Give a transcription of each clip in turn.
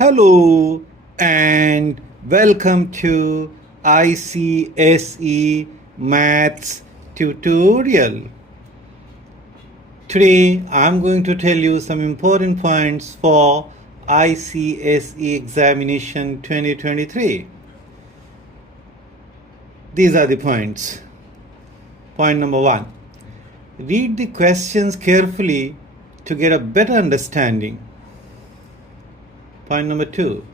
Hello and welcome to ICSE Maths tutorial. Today I'm going to tell you some important points for ICSE examination 2023. These are the points. Point number 1. Read the questions carefully to get a better understanding. Point number 2.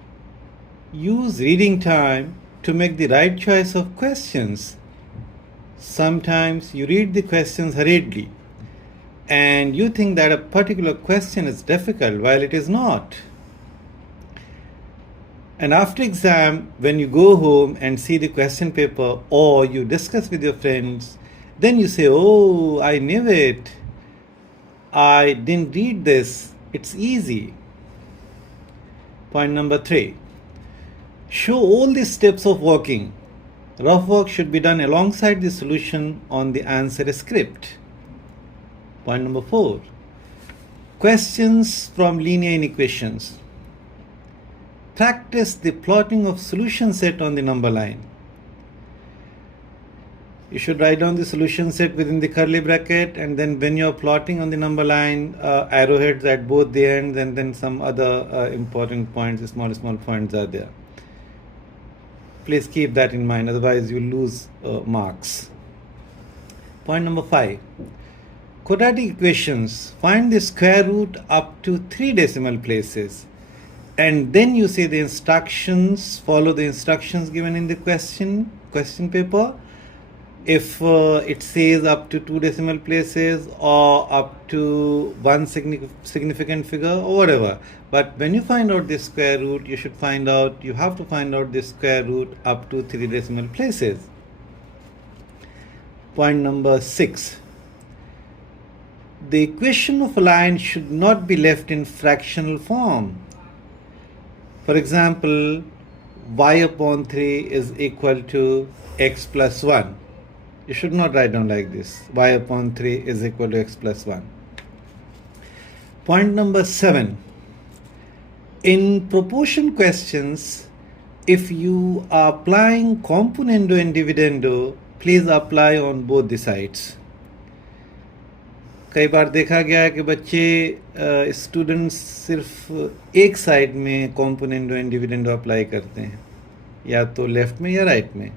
Use reading time to make the right choice of questions. Sometimes you read the questions hurriedly and you think that a particular question is difficult while it is not. And after exam, when you go home and see the question paper or you discuss with your friends, then you say, "Oh, I knew it. I didn't read this. It's easy." Point number 3. Show all the steps of working. Rough work should be done alongside the solution on the answer script. Point number 4. Questions from linear inequations. Practice the plotting of solution set on the number line. You should write down the solution set within the curly bracket, and then when you're plotting on the number line, arrowheads at both the ends, and then some other important points, small points are there. Please keep that in mind, otherwise you lose marks. Point number 5. Quadratic equations. Find the square root up to 3 decimal places. And then you say the instructions, follow the instructions given in the question paper. If it says up to 2 decimal places or up to one significant figure or whatever. But when you find out the square root, you have to find out the square root up to 3 decimal places. Point number 6. The equation of a line should not be left in fractional form. For example, y upon 3 is equal to x plus 1. You should not write down like this. Y upon 3 is equal to x plus 1. Point number 7. In proportion questions, if you are applying componendo and dividendo, please apply on both the sides. कई बार देखा गया है कि बच्चे students सिर्फ एक side में componendo and dividendo apply करते हैं, या तो लेफ्ट में या राइट में.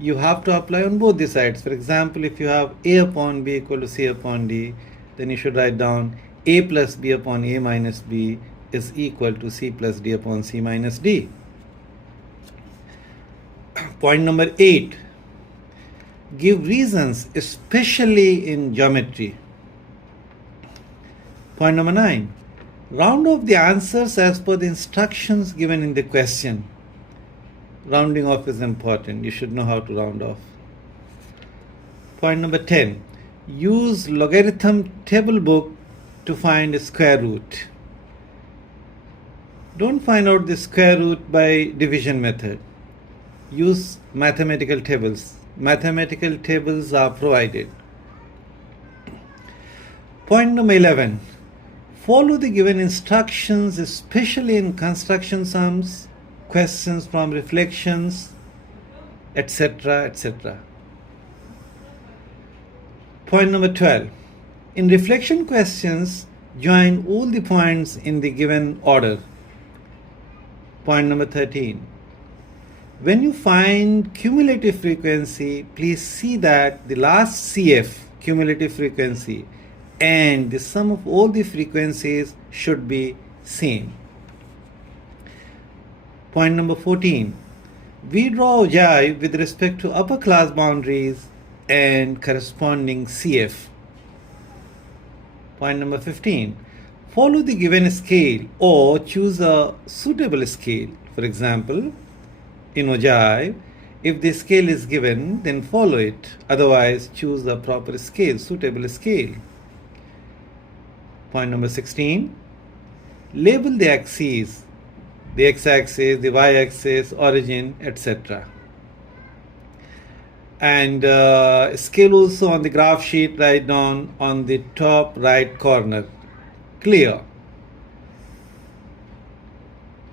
You have to apply on both the sides. For example, if you have a upon b equal to c upon d, then you should write down a plus b upon a minus b is equal to c plus d upon c minus d. Point number 8. Give reasons, especially in geometry. Point number 9. Round off the answers as per the instructions given in the question. Rounding off is important. You should know how to round off. Point number 10. Use logarithm table book to find a square root. Don't find out the square root by division method. Use mathematical tables. Mathematical tables are provided. Point number 11. Follow the given instructions, especially in construction sums, questions from reflections, etc., etc. Point number 12. In reflection questions, join all the points in the given order. Point number 13. When you find cumulative frequency, please see that the last CF, cumulative frequency, and the sum of all the frequencies should be same. Point number 14. We draw ogive with respect to upper class boundaries and corresponding CF. Point number 15. Follow the given scale or choose a suitable scale. For example, in ogive, if the scale is given, then follow it. Otherwise, choose the proper scale, suitable scale. Point number 16. Label the axes, the x-axis, the y-axis, origin, etc. And scale also on the graph sheet, write down on the top right corner. Clear.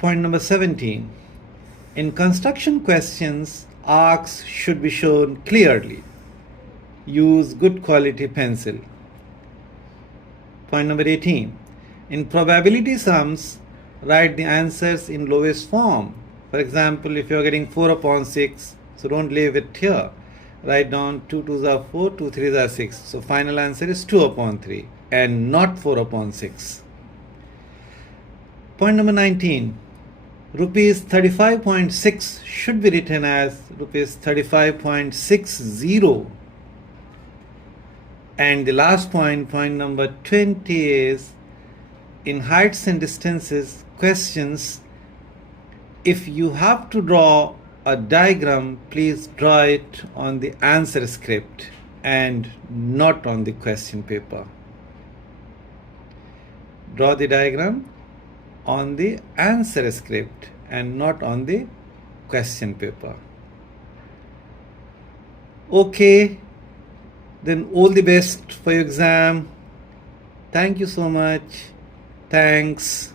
Point number 17. In construction questions, arcs should be shown clearly. Use good quality pencil. Point number 18. In probability sums, write the answers in lowest form. For example, if you're getting 4 upon 6, so don't leave it here. Write down 2 2s are 4, 2 3s are 6. So final answer is 2 upon 3 and not 4 upon 6. Point number 19. Rupees 35.6 should be written as rupees 35.60. And the last point, point number 20, is in heights and distances questions, if you have to draw a diagram, please draw it on the answer script and not on the question paper. Draw the diagram on the answer script and not on the question paper. Okay, then all the best for your exam. Thank you so much. Thanks.